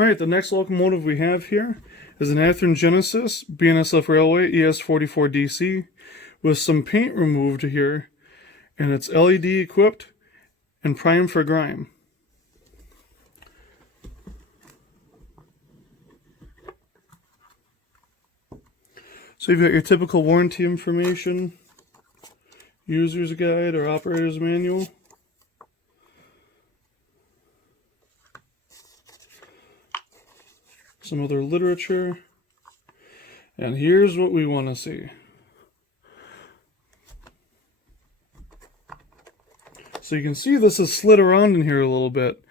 Alright, the next locomotive we have here is an Athearn Genesis BNSF Railway ES44DC with some paint removed here, and it's LED equipped and primed for grime. So you've got your typical warranty information, user's guide or operator's manual. Some other literature. And here's what we want to see. So you can see this is slid around in here a little bit.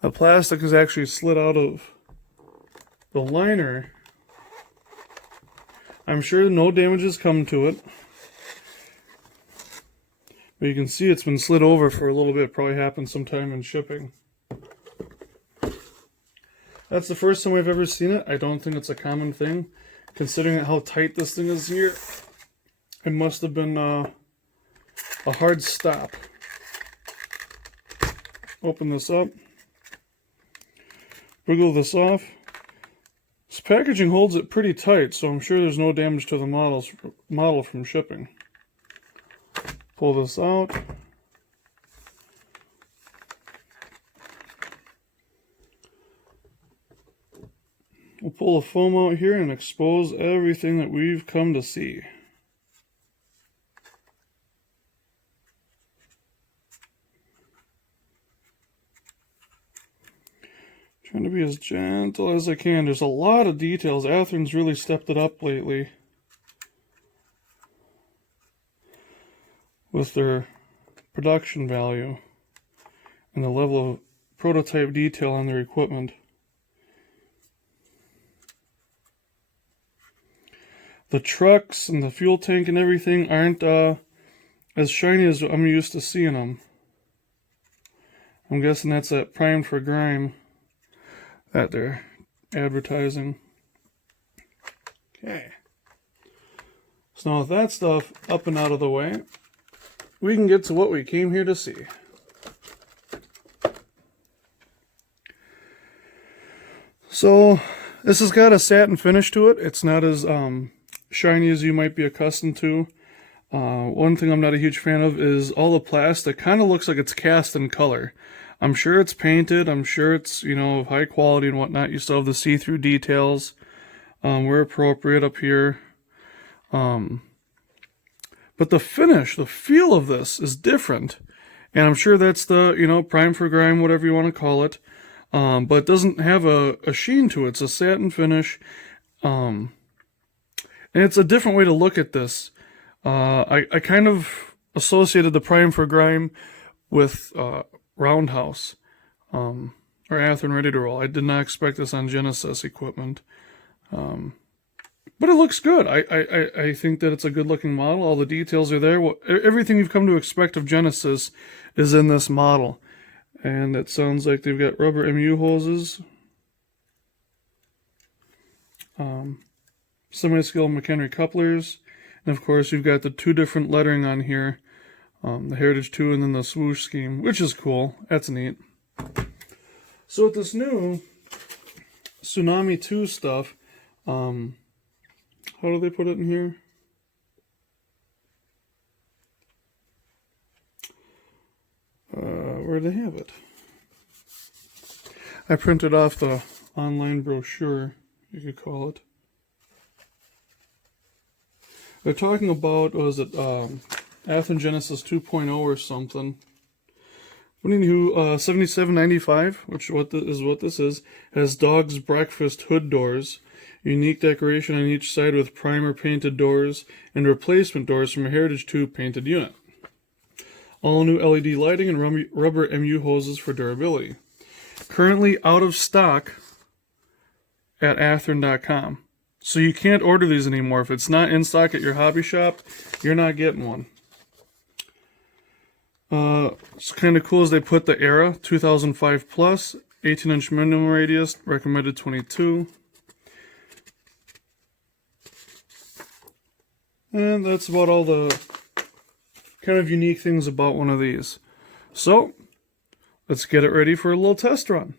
The plastic is actually slid out of the liner. I'm sure no damage has come to it. But you can see it's been slid over for a little bit. Probably happened sometime in shipping. That's the first time I've ever seen it. I don't think it's a common thing. Considering how tight this thing is here, it must have been a hard stop. Open this up. Wiggle this off. This packaging holds it pretty tight, so I'm sure there's no damage to the model from shipping. Pull this out. We'll pull the foam out here and expose everything that we've come to see. Trying to be as gentle as I can. There's a lot of details. Athearn's really stepped it up lately with their production value and the level of prototype detail on their equipment. The trucks and the fuel tank and everything aren't as shiny as I'm used to seeing them. I'm guessing that's that primed for grime that they're advertising. Okay. So now with that stuff up and out of the way, we can get to what we came here to see. So this has got a satin finish to it. It's not as shiny as you might be accustomed to. One thing I'm not a huge fan of is all the plastic kind of looks like it's cast in color. I'm sure it's painted. I'm sure it's, you know, of high quality and whatnot. You still have the see-through details where appropriate up here. But the finish, the feel of this is different. And I'm sure that's the, you know, prime for grime, whatever you want to call it. But it doesn't have a sheen to it. It's a satin finish. And it's a different way to look at this. I kind of associated the prime for grime with Roundhouse or Athearn Ready to Roll. I did not expect this on Genesis equipment. But it looks good. I think that it's a good looking model. All the details are there. Everything you've come to expect of Genesis is in this model. And it sounds like they've got rubber MU hoses. Semi-skilled McHenry couplers. And of course you've got the two different lettering on here. The Heritage 2 and then the swoosh scheme, which is cool. That's neat. So with this new Tsunami 2 stuff, how do they put it in here? Where do they have it? I printed off the online brochure, you could call it. They're talking about, what was it, Athearn Genesis 2.0 or something. Anywho, $77.95, which is what this is, has dog's breakfast hood doors. Unique decoration on each side with primer painted doors and replacement doors from a Heritage 2 painted unit. All new LED lighting and rubber MU hoses for durability. Currently out of stock at Athearn.com. So you can't order these anymore. If it's not in stock at your hobby shop, you're not getting one. It's kind of cool as they put the era 2005 plus, 18-inch minimum radius, recommended 22. And that's about all the kind of unique things about one of these. So, let's get it ready for a little test run.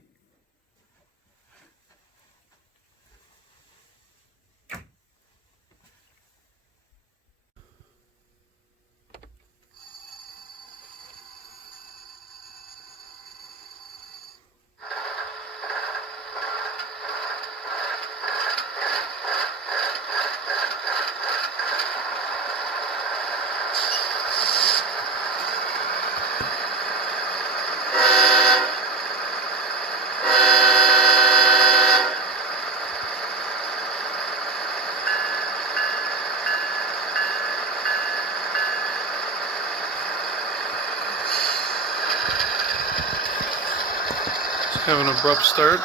have an abrupt start.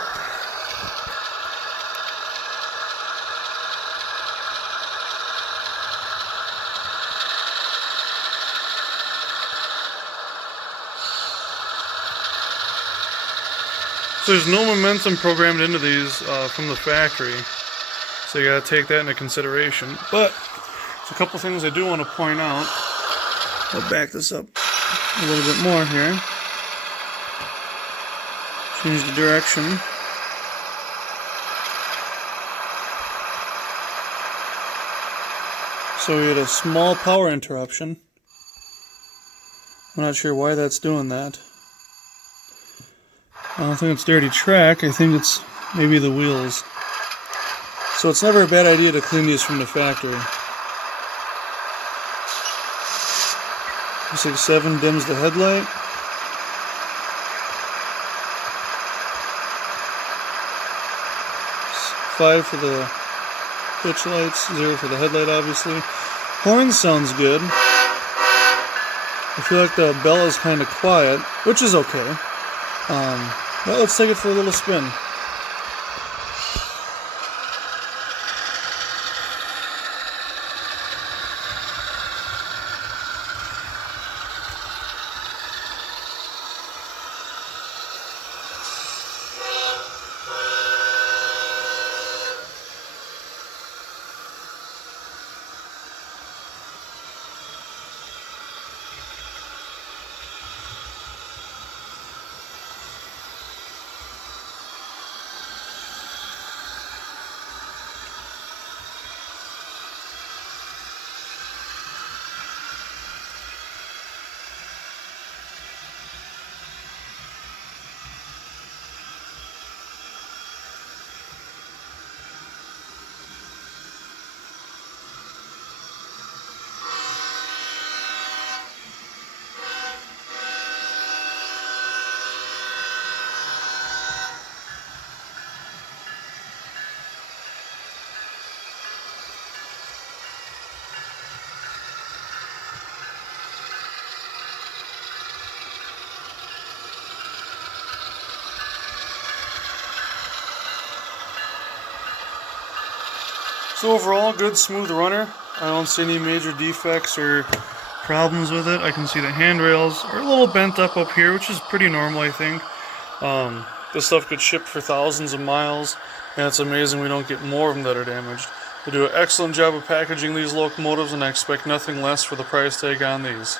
So there's no momentum programmed into these from the factory, so you gotta take that into consideration. But there's a couple things I do want to point out. I'll back this up a little bit more here. Change the direction. So we had a small power interruption. I'm not sure why that's doing that. I don't think it's dirty track, I think it's maybe the wheels. So it's never a bad idea to clean these from the factory. 6.7 dims the headlight. 5 for the pitch lights, 0 for the headlight obviously. Horn sounds good. I feel like the bell is kind of quiet, which is okay. Well, let's take it for a little spin. So overall, good smooth runner. I don't see any major defects or problems with it. I can see the handrails are a little bent up here, which is pretty normal, I think. This stuff gets shipped for thousands of miles, and it's amazing we don't get more of them that are damaged. They do an excellent job of packaging these locomotives, and I expect nothing less for the price tag on these.